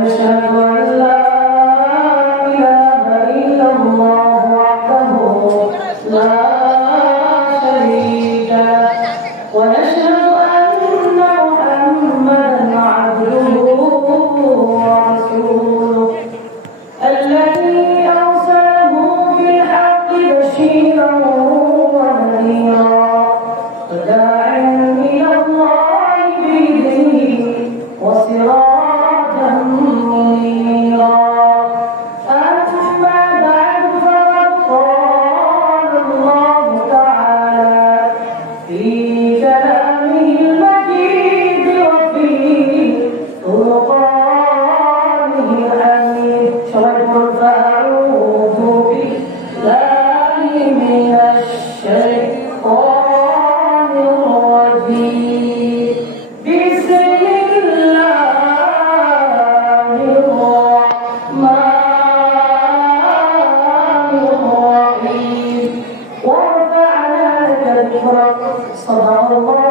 Krishna, Krishna. Allah.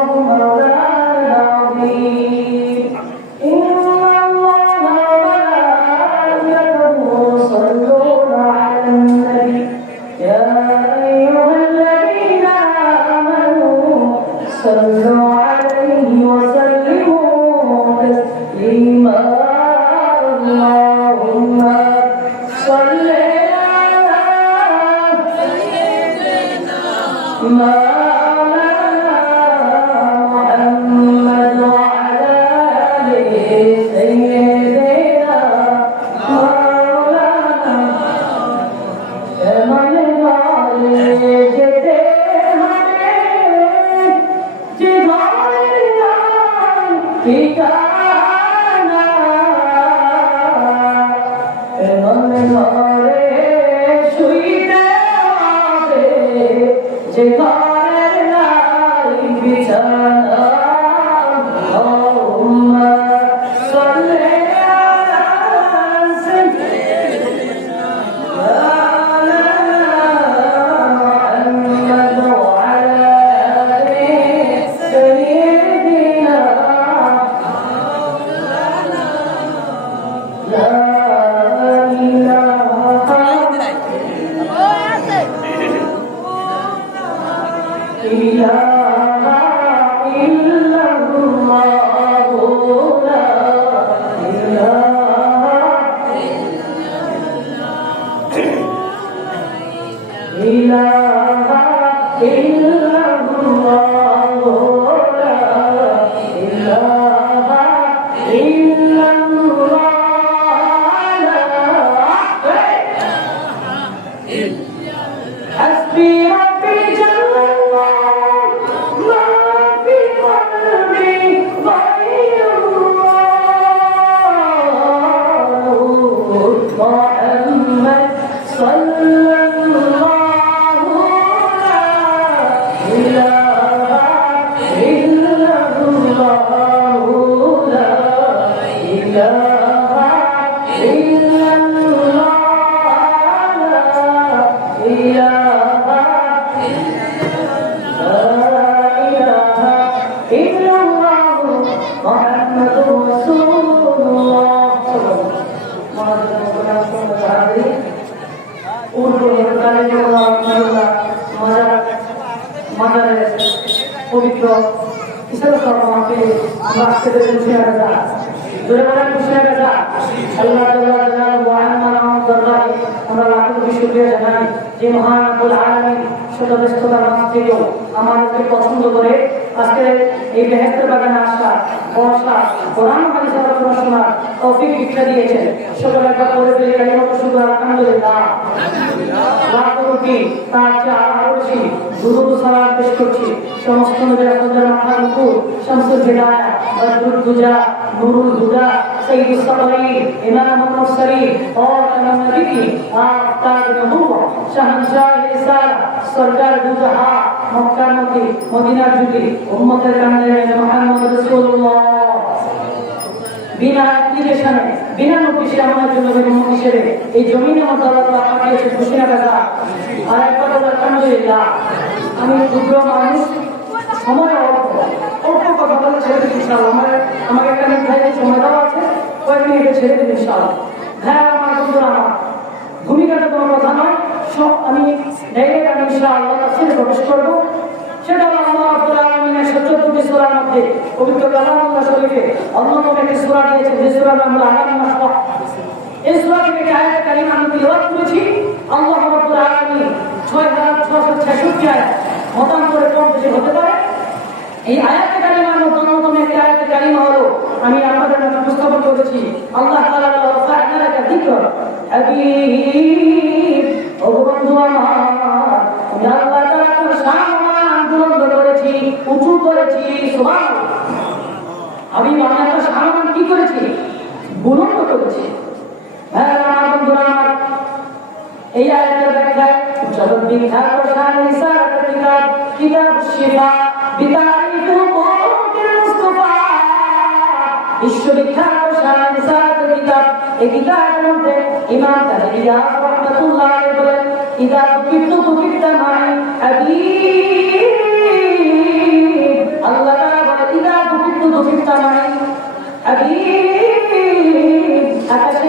ব্যস্ততার মাঝ থেকেও আমাদেরকে পছন্দ করে, আজকে এই বেহেস্তের বাগানে আসা বসা কোরআন হাদিস আলোচনা শোনার শিক্ষা দিয়েছেন। সকল একটা করে দিলে কালিমাত শুকর আলহামদুলিল্লাহ। লাখ তার চেয়ে আরও করছি। সমস্ত নবীর মাথার উপর শামসুল নূরুল হুদা سيد الصبرين امام المرسلين اور نبی آفتاب نبوہ شہنشاہ رسالہ سرکار دو جہاں مکہ مکی مدینہ جوتی امت کامل محمد رسول اللہ বিনা অ্যাপ্লিকেশনে বিনা নোটিশে আমার জন্য বেগম হিসেবে এই জমিনে আমার দাদা তো আমাকে এসে খুশি না দাদা আর এক কথা আলহামদুলিল্লাহ আমি ক্ষুদ্র মানুষ সময় অল্প অল্প কথা বলে ছেড়ে দিচ্ছি আমার আমাকে একটা নির্ধারিত সময় দেওয়া আছে। হ্যাঁ ভূমিকাটা কোনো সব আমি ডাইরেক্ট আমি ইনশাআল্লাহ তাফসীরে প্রবেশ করব। সেটা আল্লাহ রাব্বুল আলামিনের 72টি সূরার মধ্যে পবিত্র কালামুল্লাহ শরীফে অন্যতম একটি সূরা দিয়েছেন, যে সূরার নাম হলো আলাম নাসরাহ এই সূরা থেকে একটি আয়াত করেছি। আল্লাহ রাব্বুল আলামিন 6666 আয়াত মতান্তরে কম বেশি হতে পারে। এই আয়াতে কারিমার মধ্যে আমি আপনাদের উপস্থাপন করেছি। আল্লাহ উঁচু করেছি আমি আপনার সম্মান কি করেছি? বুলন্দ করেছি। হ্যাঁ এই আয়াতের ব্যাখ্যায় জগৎ বিখ্যাত কিতাব হুকুমের মুস্তাফা বিশ্ববিখ্যাত রিসালাত কিতাব এই কিতাবের মধ্যে ইমাম তাহরিয়া রাহমাতুল্লাহ আলাইহি বলেন ইদা তুকিতু তুকিতা মাই হাবিব আল্লাহ তাআলা বলে ইদা আকাশে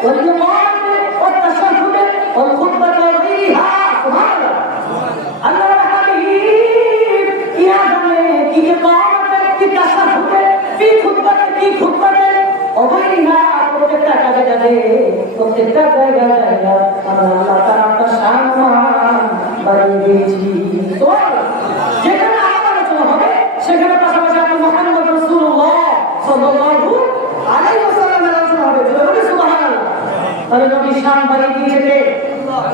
الاذان والإقامة والتشهد والخطبة وغيرها سبحان الله الله الحبيب يا بني في إقامة في تشهد في خطبة في خطبة وغيرها প্রত্যেকটা কাজে কাজে প্রত্যেকটা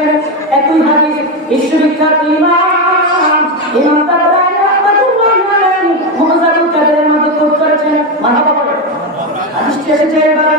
করেছেন একই হাদিস বিশ্ববিখ্যাত ইমাম। ইমাম তাবরানি কাদেরের মধ্যে কোট করেছেন। মারহাবা বলে হাদিসটি এসেছে এবারে।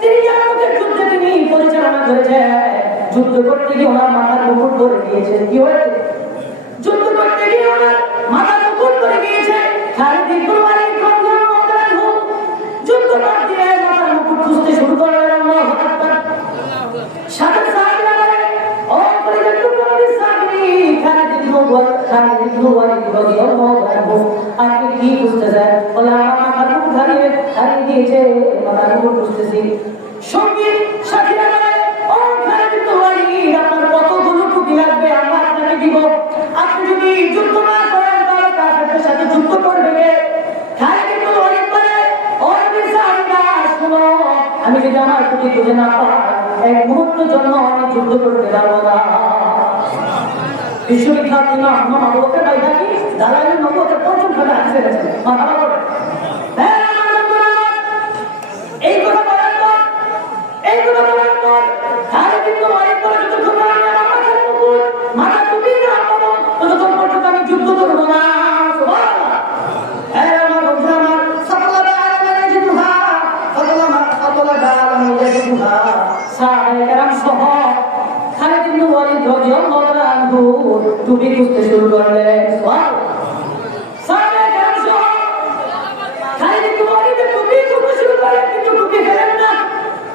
তিনি ইয়ারমুকের যুদ্ধে তিনি পরিচালনা করেছেন। যুদ্ধ করতে গিয়ে ওনার মাথার মুকুট ধরে নিয়েছেন। কি হয়েছে? আজকে কি বুঝতে চায়? বলে আমার মাথা খুব দিয়েছে মাথা খুব বুঝতেছি। সংগীত সাথীরা যুদ্ধ হ্যাঁ কিন্তু অনেক বলে আমি যদি আমার টুকি খুঁজে না পাই, এক মুহূর্ত জন্য আমি যুদ্ধ করতে পারব না। విష్ణు విధానంగా అమ్మ మరొక పైదాకి దాదాపు ఒక కొంచెం కదా বুঝতে শুরু করলে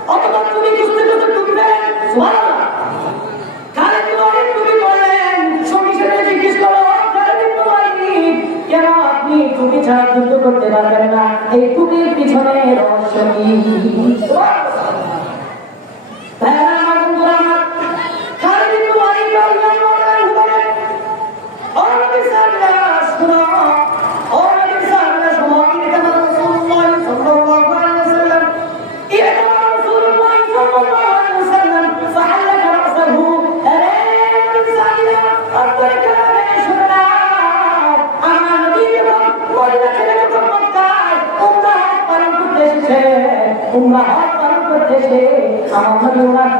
অথবা তুমি খুঁজতে খুঁজতে ঢুকবে খালেদ কুমারের তুমি করলেন সঙ্গী সাথে জিজ্ঞেস করো খালেদ কুমারী কেন আপনি টুপি ছাড়া যুদ্ধ করতে পারবেন না? এই টুপির পিছনে রহস্য কি? উম্মাহাত বারকত দেখে আমার নবী ওনার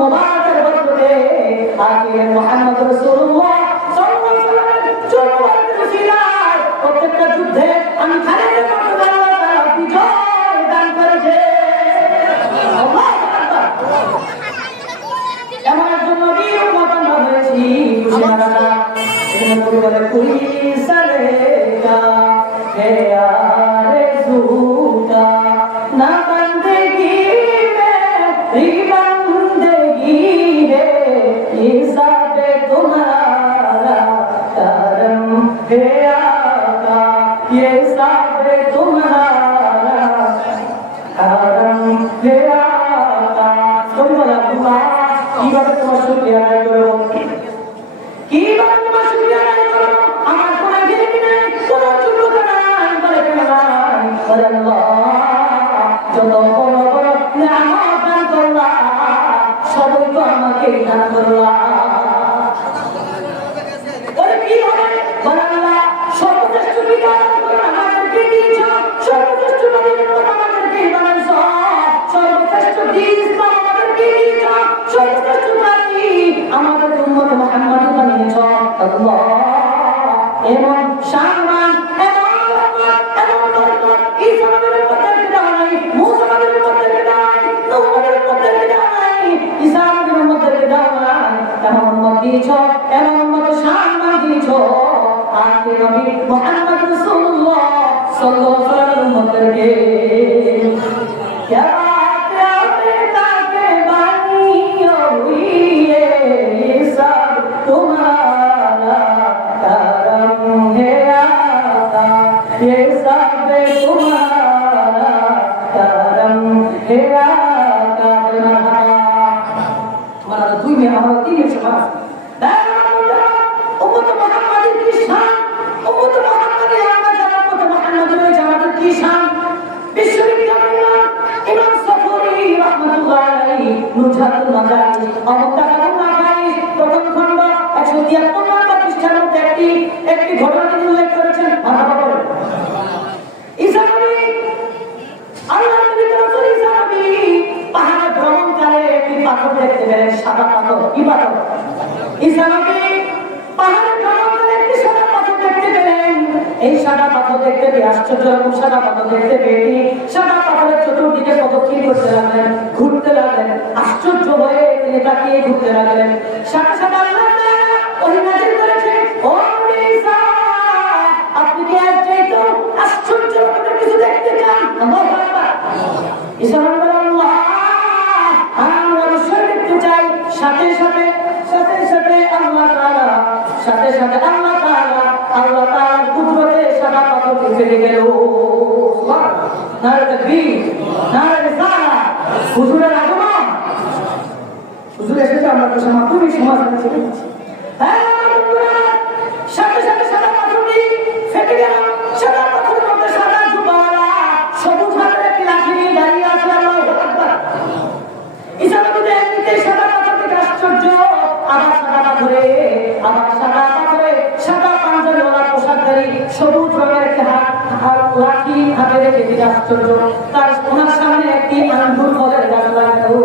মুবারকের বরকতে আখিরে মুহাম্মদ রাসূলুল্লাহ Hey. নবী মোহাম্মদ রাসূলুল্লাহ সাল্লাল্লাহু আলাইহি ওয়াসাল্লামকে চতুর্দিকে করতে লাগলেন, ঘুরতে লাগলেন। আশ্চর্য হয়ে তিনি তাকিয়ে ঘুরতে লাগলেন। সাথে সাথে আপনি কি আর চাইতো আশ্চর্য কিছু দেখতে চান? চাই। সাথে সাথে সাথে সাথে আল্লাহ তাআলা, সাথে সাথে আল্লাহ তাআলা, আল্লাহ তাআলার কুদরতে সাদা পাথরকে ফেলে গেল। নারে তাকবীর নারে রিসালা হুজুরের আগমন। হুজুর এসেছে আমরা তো সমাপ্তই সমাজ বন্ধুরা, সাথে সাথে সাদা পাথর থেকে আশ্চর্য। আবার সাদা পাথরে আবার সাদা পাথরে সাদা পাঞ্জাবিওয়ালা পোশাকধারী সবুজ রঙের একটি হাত হাত রেখে তিনি আশ্চর্য। তার ওনার সামনে একটি আঙ্গুর ফলের গাছ লাগানো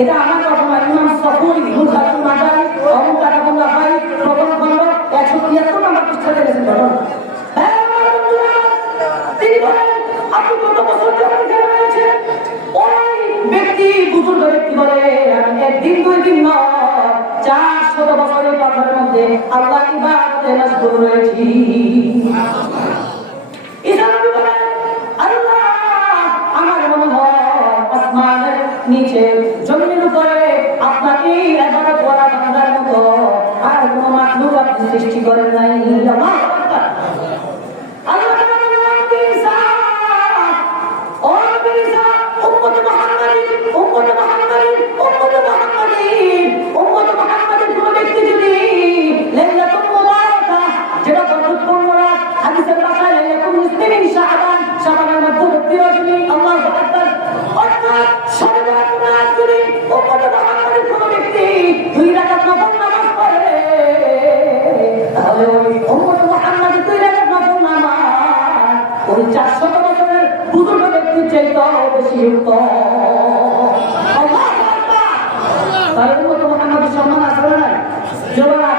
এটা আমার কথা না ইমাম সাফুরি মুজাহিদ মাজারি অবু কাতাবুল্লাহ ভাই প্রথম খণ্ড একশো তিয়াত্তর নম্বর পৃষ্ঠাতে গেছেন ঘটনা হ্যাঁ আমার বন্ধুরা, তিনি বলেন আপনি কত বছর যাবত এখানে রয়েছেন ওই ব্যক্তি ব্যক্তি বলে একদিন দুই দিন নয় চারশো বছরের পাথরের মধ্যে আল্লাহ ইবাদতে মশগুল রয়েছি আমার নিচে আর কোনো সৃষ্টি করেন নাই।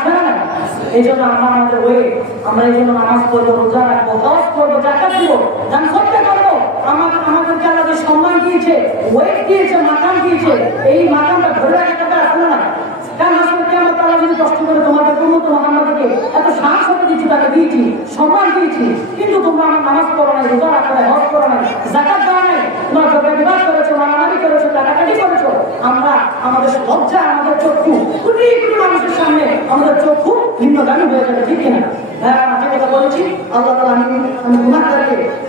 না না এই জন্য আমরা আমাদের ওই আমরা এই জন্য নামাজ পড়ব রোজা রাখব দশ করব জাকাত দিব দান করতে আমাদেরকে যে সম্মান দিয়েছে ওয়েট দিয়েছে মাকাম দিয়েছে এই মাকামটা ধরে রাখার না কারণ আসলে কি আমার যদি কষ্ট করে তোমাদের উন্নত মহামারকে এত সাহস হতে দিচ্ছি দিয়েছি সম্মান দিয়েছি কিন্তু তোমরা আমার নামাজ পড়ো নাই, রোজা রাখো নাই, হজ করো নাই, জাকাত তোমরা জগা করেছ মারামারি করেছ কাটাকাটি করেছ আমরা আমাদের লজ্জা, আমাদের চক্ষু, কোটি মানুষের সামনে আমাদের চক্ষু ভিন্নগামী হয়ে যাবে, ঠিক কিনা? হ্যাঁ আমি কথা বলেছি, আল্লাহ আমি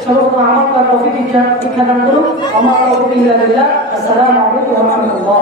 সমস্ত আমার তৌফিক ইচ্ছা শিক্ষা করুন। আমার তৌফিক ইল্লা আসসালামু আলাইকুম ওয়া